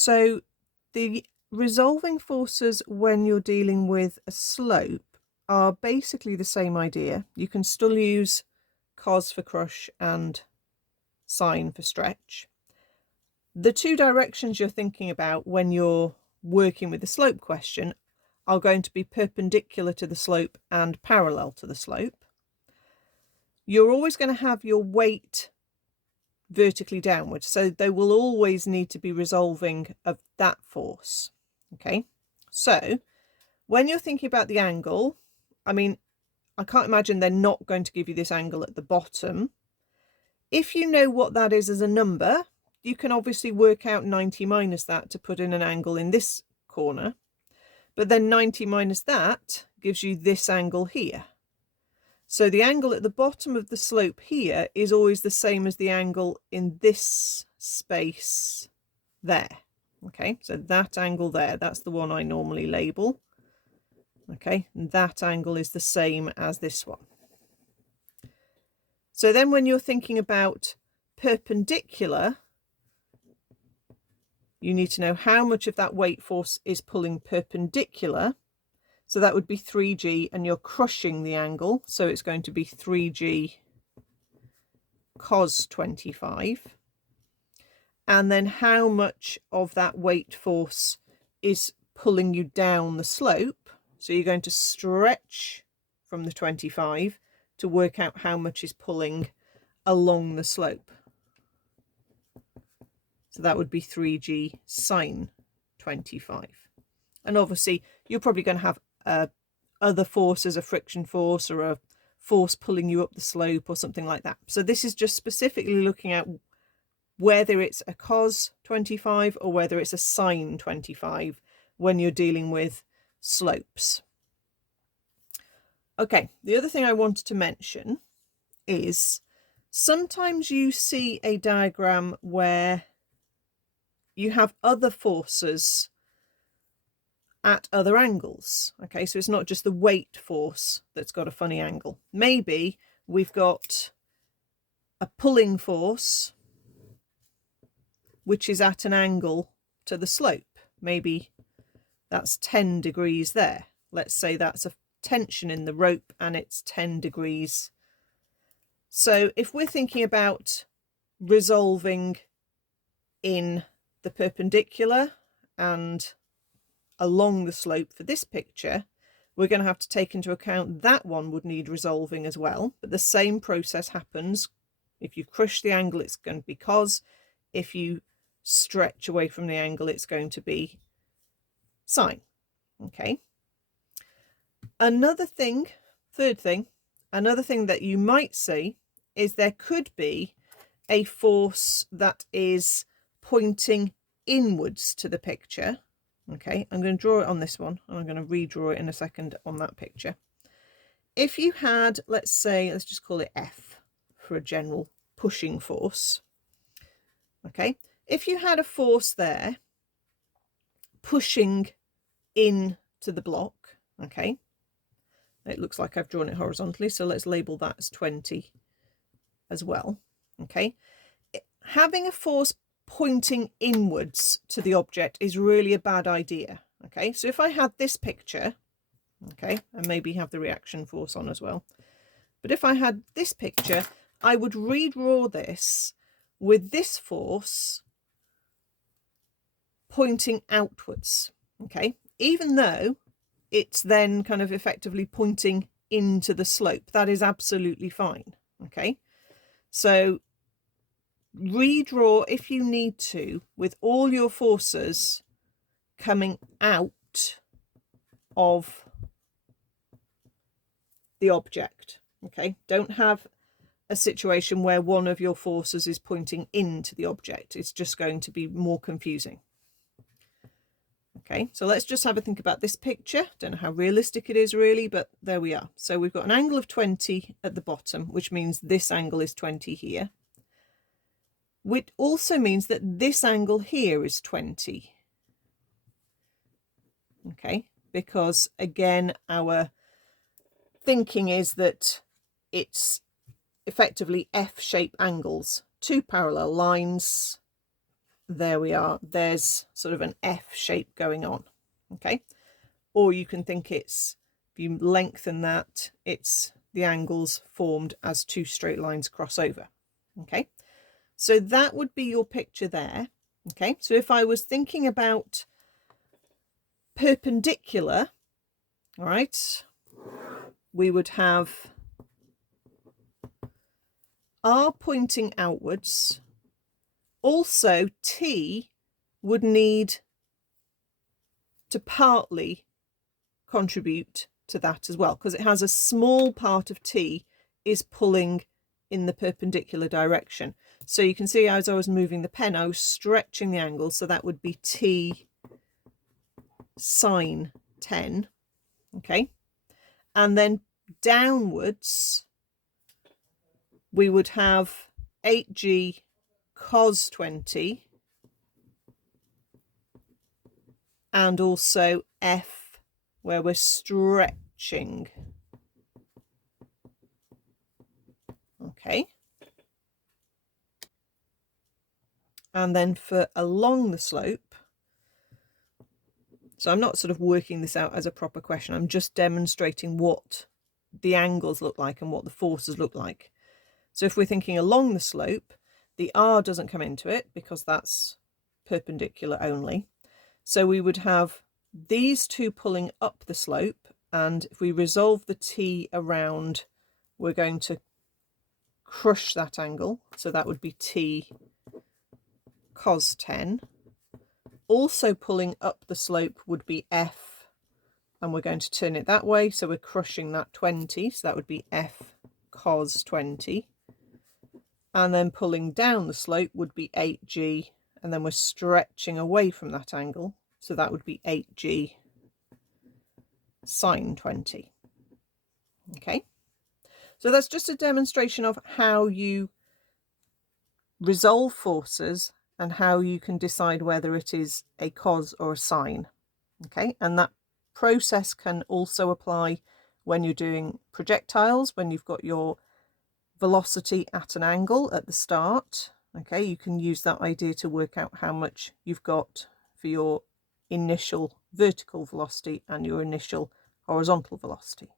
So the resolving forces when you're dealing with a slope are basically the same idea. You can still use cos for crush and sine for stretch. The two directions you're thinking about when you're working with the slope question are going to be perpendicular to the slope and parallel to the slope. You're always going to have your weight vertically downwards, so they will always need to be resolving of that force. Okay, so when you're thinking about the angle, I mean, I can't imagine they're not going to give you this angle at the bottom. If you know what that is as a number, you can obviously work out 90 minus that to put in an angle in this corner, but then 90 minus that gives you this angle here. So the angle at the bottom of the slope here is always the same as the angle in this space there. Okay, so that angle there, that's the one I normally label. Okay, and that angle is the same as this one. So then when you're thinking about perpendicular, you need to know how much of that weight force is pulling perpendicular. So that would be 3g, and you're crushing the angle. So it's going to be 3g cos 25. And then how much of that weight force is pulling you down the slope. So you're going to stretch from the 25 to work out how much is pulling along the slope. So that would be 3g sine 25. And obviously you're probably going to have other forces, a friction force or a force pulling you up the slope or something like that. So this is just specifically looking at whether it's a cos 25 or whether it's a sine 25 when you're dealing with slopes. Okay, the other thing I wanted to mention is sometimes you see a diagram where you have other forces at other angles. Okay, so it's not just the weight force that's got a funny angle. Maybe we've got a pulling force which is at an angle to the slope. Maybe that's 10 degrees there. Let's say that's a tension in the rope and it's 10 degrees. So if we're thinking about resolving in the perpendicular and along the slope for this picture, we're going to have to take into account that one would need resolving as well. But the same process happens. If you crush the angle, it's going to be cos. If you stretch away from the angle, it's going to be sine. Okay. Another thing that you might see is there could be a force that is pointing inwards to the picture. Okay, I'm going to draw it on this one and I'm going to redraw it in a second on that picture. If you had, let's just call it F for a general pushing force. Okay, if you had a force there pushing in to the block, okay, it looks like I've drawn it horizontally, so let's label that as 20 as well. Okay, having a force pointing inwards to the object is really a bad idea. Okay, so if I had this picture, okay, and maybe have the reaction force on as well, but if I had this picture, I would redraw this with this force pointing outwards. Okay, even though it's then kind of effectively pointing into the slope, that is absolutely fine. Okay, so redraw if you need to with all your forces coming out of the object. Okay, don't have a situation where one of your forces is pointing into the object. It's just going to be more confusing. Okay, so let's just have a think about this picture. Don't know how realistic it is really, but there we are. So we've got an angle of 20 at the bottom, which means this angle is 20 here. Which also means that this angle here is 20. Okay, because again, our thinking is that it's effectively F-shaped angles, two parallel lines there we are. There's sort of an F shape going on. Okay. Or you can think it's, if you lengthen that, it's the angles formed as two straight lines cross over. Okay. So that would be your picture there. Okay. So if I was thinking about perpendicular, all right, we would have R pointing outwards. Also, T would need to partly contribute to that as well, because it has a small part of T is pulling in the perpendicular direction. So you can see as I was moving the pen, I was stretching the angle, so that would be T sine 10. Okay. And then downwards, we would have 8G cos 20 and also F where we're stretching. Okay. And then for along the slope, so I'm not sort of working this out as a proper question, I'm just demonstrating what the angles look like and what the forces look like. So if we're thinking along the slope, the R doesn't come into it because that's perpendicular only. So we would have these two pulling up the slope, and if we resolve the T around, we're going to crush that angle. So that would be T cos 10. Also pulling up the slope would be F, and we're going to turn it that way. So we're crushing that 20. So that would be F cos 20. And then pulling down the slope would be 8G, and then we're stretching away from that angle. So that would be 8G sine 20. Okay. So that's just a demonstration of how you resolve forces and how you can decide whether it is a cos or a sine. Okay. And that process can also apply when you're doing projectiles, when you've got your velocity at an angle at the start. Okay, you can use that idea to work out how much you've got for your initial vertical velocity and your initial horizontal velocity.